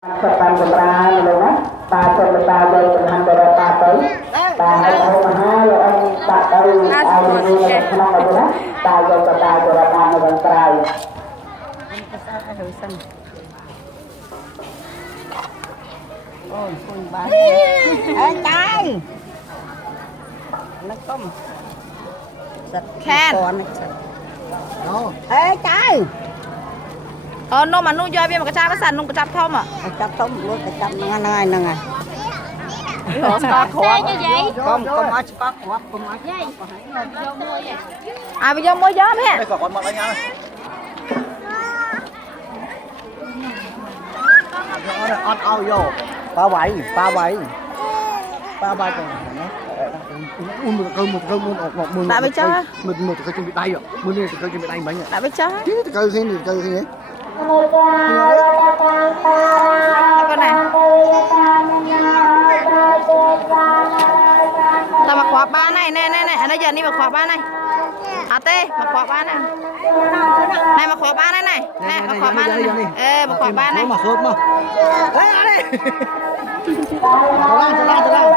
Sepan seberang dulu kan, pasal berbagai dengan beberapa kali, bahaya mahal yang tak tahu ada di mana mana, bahaya beberapa dengan terai. Ôi, phun bán. Ê, trái. Nó có một giật Khen. con này. Đó. Ê, trái. nó mà nuôi cho em cái cha cái sàn nó cái chắp không à? Cái chắp tông luôn, cái chắp nó này nè này. Nó có khóa. Con ai có khóa, con ai. À bây giờ mới gió mẹ. Đây còn một anh nha. On ao vô. Ba bảy còn nó. Một Đã với cho. Một cái chuẩn bị tay rồi. Một cái chuẩn bị tay bánh rồi. Đã với cho. Cơ thế này. Con này. Ta mặc khóa ba này nè ở đây giờ đi mặc khóa ba này. À tê mặc khóa ba này. Này mặc khóa ba này này. Nè mặc khóa ba này. Ê mặc khóa ba này. Mà sốt mà. Đấy đi. Trở lại.